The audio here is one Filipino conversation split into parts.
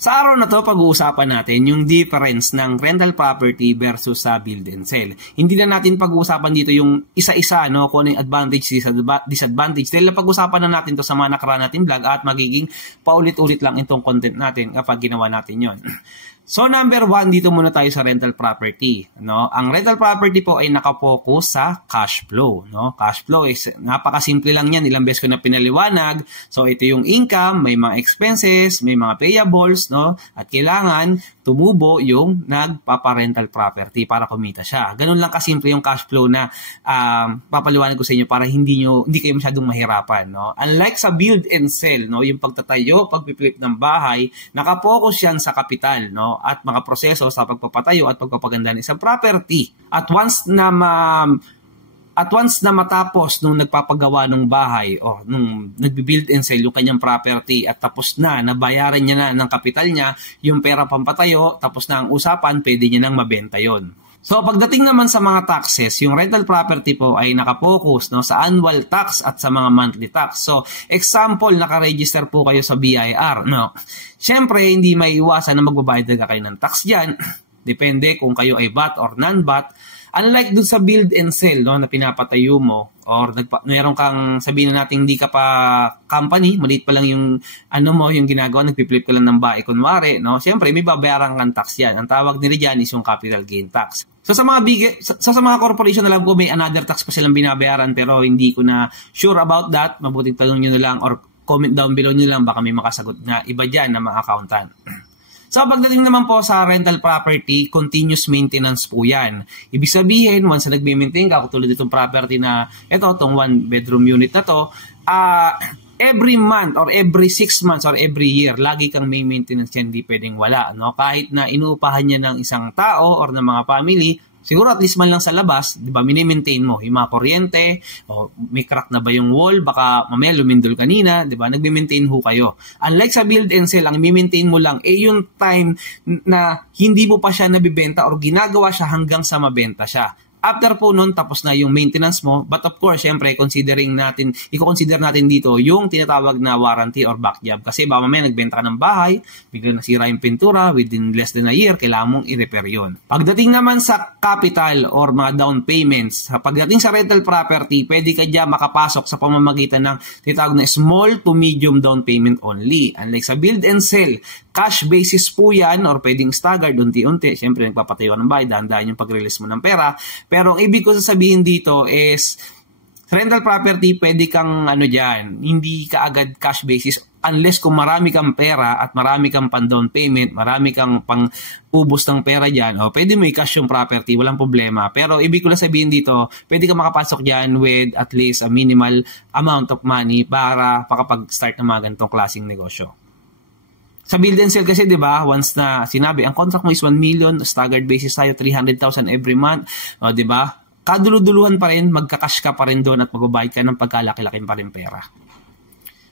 Sa araw na to, pag-uusapan natin yung difference ng rental property versus sa build and sell. Hindi na natin pag-uusapan dito yung isa-isa, no, kung ano yung advantage, disadvantage. Dahil pag-uusapan na natin to sa mga nakaraan natin vlog at magiging paulit-ulit lang itong content natin kapag ginawa natin yon. So number 1, dito muna tayo sa rental property, no? Ang rental property po ay nakapokus sa cash flow, no? Cash flow is napakasimple lang yan, ilang beses ko na pinaliwanag. So ito yung income, may mga expenses, may mga payables, no? At kailangan tumubo yung nagpapa-rental property para kumita siya. Ganun lang kasimple yung cash flow na papaliwanag ko sa inyo para hindi kayo masyadong mahirapan, no? Unlike sa build and sell, no, yung pagtatayo, pagpipilip ng bahay, nakapokus yan sa kapital, no? At mga proseso sa pagpapatayo at pagpapaganda ng isang property. At once na matapos nung nagpapagawa ng bahay o nung nagbi-build and sell yung kanyang property at tapos na, nabayaran niya na ng kapital niya, yung pera pampatayo, tapos na ang usapan, pwede niya nang mabenta yon. So pagdating naman sa mga taxes, yung rental property po ay nakapokus, no, sa annual tax at sa mga monthly tax. So example, naka-register po kayo sa BIR, no. Siyempre, hindi maiiwasan na magbabayad na kayo ng tax diyan. Depende kung kayo ay VAT or non-VAT. Unlike dun sa build and sell, no, na pinapatayo mo or meron kang sabihin na natin hindi ka pa company, maliit pa lang yung yung ginagawa, nagpi-flip ka lang ng bahay kunwari, no. Siyempre, may babayaran kang tax yan. Ang tawag nila diyan is yung capital gain tax. So sa mga corporation na lang ko may another tax pa silang binabayaran pero hindi ko na sure about that. Mabuting tanong niyo na lang or comment down below niyo lang, baka may makasagot na iba diyan na mga accountant. So pagdating naman po sa rental property, continuous maintenance po yan. Ibig sabihin, once na nagme-maintain ka, katulad itong property na itong 1-bedroom unit na to, every month or every 6 months or every year, lagi kang may maintenance yan, hindi pwedeng wala. No? Kahit na inuupahan niya ng isang tao or ng mga family, siguro at least man lang sa labas, di ba, mini-maintain mo yung mga kuryente, o may crack na ba yung wall, baka mamaya lumindol kanina, di ba, nagme-maintain ho kayo. Unlike sa build and sell, ang mi-maintain mo lang yung time na hindi mo pa siya nabibenta or ginagawa siya hanggang sa mabenta siya. After po nun, tapos na yung maintenance mo. But of course, syempre, i-consider natin dito yung tinatawag na warranty or back job. Kasi baka mamaya nagbenta ka ng bahay, bigla nasira yung pintura, within less than a year, kailangan mong i-repair yun. Pagdating naman sa capital or mga down payments, pagdating sa rental property, pwede ka dyan makapasok sa pamamagitan ng tinatawag na small to medium down payment only. Unlike sa build and sell, cash basis po yan or pwedeng staggered, unti-unti. Siyempre, nagpapatayo ng bahay, dahan-dahan yung pag-release mo ng pera. Pero ang ibig ko sasabihin dito is, rental property, pwede kang hindi ka agad cash basis unless kung marami kang pera at marami kang pan-down payment, marami kang pang-ubos ng pera dyan, o pwede mo i-cash yung property, walang problema. Pero ibig ko lang sabihin dito, pwede ka makapasok dyan with at least a minimal amount of money para makapag-start ng mga ganitong klaseng negosyo. Sa build and sell kasi, di ba, once na sinabi, ang contract mo is 1 million, staggered basis tayo, 300,000 every month, o, di ba, kaduluduluhan pa rin, magkakash ka pa rin doon at magbabayad ka ng pagkalaki-laking pa rin pera.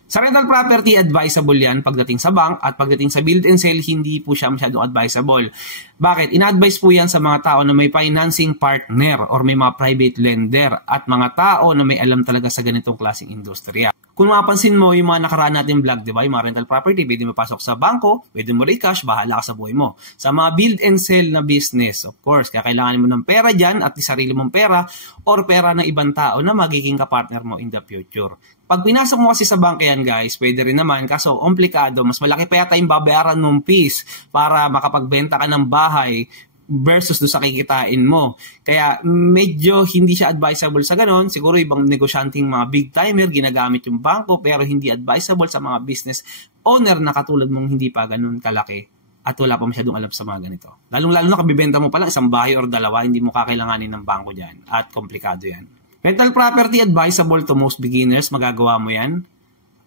Sa rental property, advisable yan pagdating sa bank at pagdating sa build and sell, hindi po siya masyadong advisable. Bakit? Ina-advise po yan sa mga tao na may financing partner or may mga private lender at mga tao na may alam talaga sa ganitong klaseng industriya. Kung mapapansin mo yung mga nakaraan natin vlog, di ba, yung mga rental property, pwede mo pasok sa bangko, pwede mo re-cash, bahala ka sa buhay mo. Sa mga build and sell na business, of course, kakailangan mo ng pera dyan at sarili mong pera or pera ng ibang tao na magiging kapartner mo in the future. Pag pinasok mo kasi sa bangko yan, guys, pwede rin naman, kaso komplikado, mas malaki pa yata yung babayaran mong fees para makapagbenta ka ng bahay versus do sa kikitain mo. Kaya medyo hindi siya advisable sa ganon. Siguro ibang negosyanteng mga big timer ginagamit yung bangko pero hindi advisable sa mga business owner na katulad mong hindi pa ganon kalaki at wala pa masyadong alam sa mga ganito. Lalong-lalo na kabibenta mo pa lang isang bahay or dalawa, hindi mo kakailanganin ng bangko dyan at komplikado yan. Rental property advisable to most beginners, magagawa mo yan.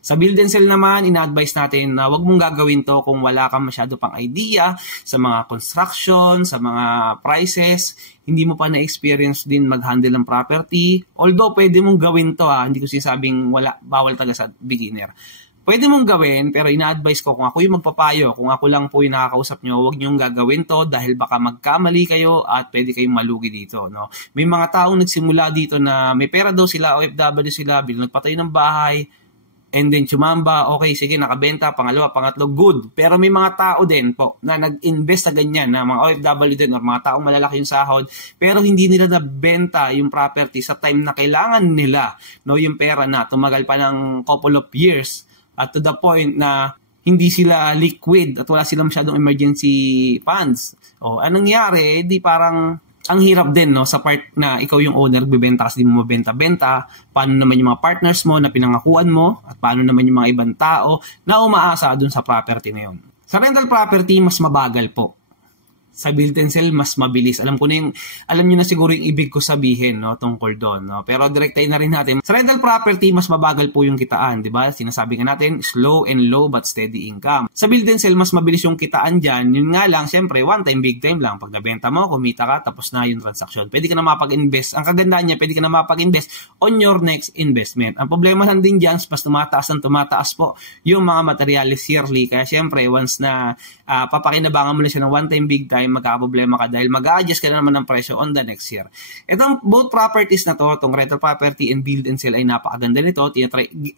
Sa build and sell naman, ina-advise natin na wag mong gagawin to kung wala kang masyado pang idea sa mga construction, sa mga prices, hindi mo pa na-experience din mag-handle ng property. Although pwede mong gawin to, hindi ko sinasabing bawal talaga sa beginner. Pwede mong gawin, pero ina-advise ko kung ako yung magpapayo, kung ako lang po yung nakakausap nyo, huwag nyong gagawin to dahil baka magkamali kayo at pwede kayong malugi dito. No? May mga taong nagsimula dito na may pera daw sila, OFW sila, bilang nagpatay ng bahay, and then chumamba, okay, sige, nakabenta, pangalawa, pangatlo, good. Pero may mga tao din po na nag-invest sa ganyan, na mga OFW din or mga taong malalaki yung sahod, pero hindi nila nabenta yung property sa time na kailangan nila, no, yung pera na tumagal pa ng couple of years at to the point na hindi sila liquid at wala silang masyadong emergency funds. O, anong nangyari, di parang ang hirap din, no, sa part na ikaw yung owner, bibenta kasi di mo mabenta-benta, paano naman yung mga partners mo na pinangakuan mo, at paano naman yung mga ibang tao na umaasa dun sa property na yun. Sa rental property, mas mabagal po. Sa build and sell, mas mabilis. Alam nyo na siguro yung ibig ko sabihin, no, tungkol doon, no? Pero direktayin na rin natin. Sa rental property, mas mabagal po yung kitaan, di ba? Sinasabi nga natin, slow and low but steady income. Sa build and sell, mas mabilis yung kitaan dyan. Yun nga lang, syempre, one time, big time lang. Pag nabenta mo, kumita ka, tapos na yung transaction. Pwede ka na mapag-invest. Ang kagandaan niya, pwede ka na mapag-invest on your next investment. Ang problema lang din dyan, mas tumataas ng tumataas po yung mga materials yearly. Kaya syempre, once na papakinabangan mo na siya ng one time, big time, magkakaproblema ka dahil mag-a-adjust ka na naman ng presyo on the next year. Itong both properties na to, itong rental property and build and sell ay napakaganda nito.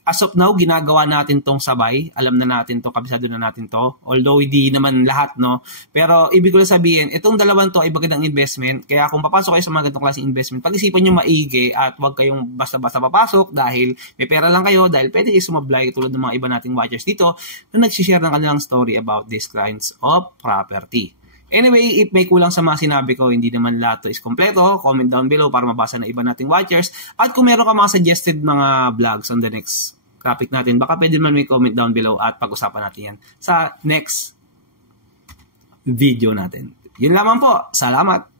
As of now, ginagawa natin tong sabay. Alam na natin to, kabisado na natin to. Although hindi naman lahat, no. Pero ibig ko lang sabihin, itong dalawang to ay magandang investment. Kaya kung papasok kayo sa mga ganitong klaseng investment, pag-isipan nyo maigi at huwag kayong basta-basta papasok dahil may pera lang kayo, dahil pwede kayo sumablay tulad ng mga iba nating watchers dito na nagsishare ng kanilang story about these kinds of property. Anyway, if may kulang sa mga sinabi ko, hindi naman lahat to is kompleto, comment down below para mabasa na iba nating watchers. At kung meron ka mga suggested mga vlogs on the next topic natin, baka pwede man may comment down below at pag-usapan natin yan sa next video natin. Yun lamang po. Salamat!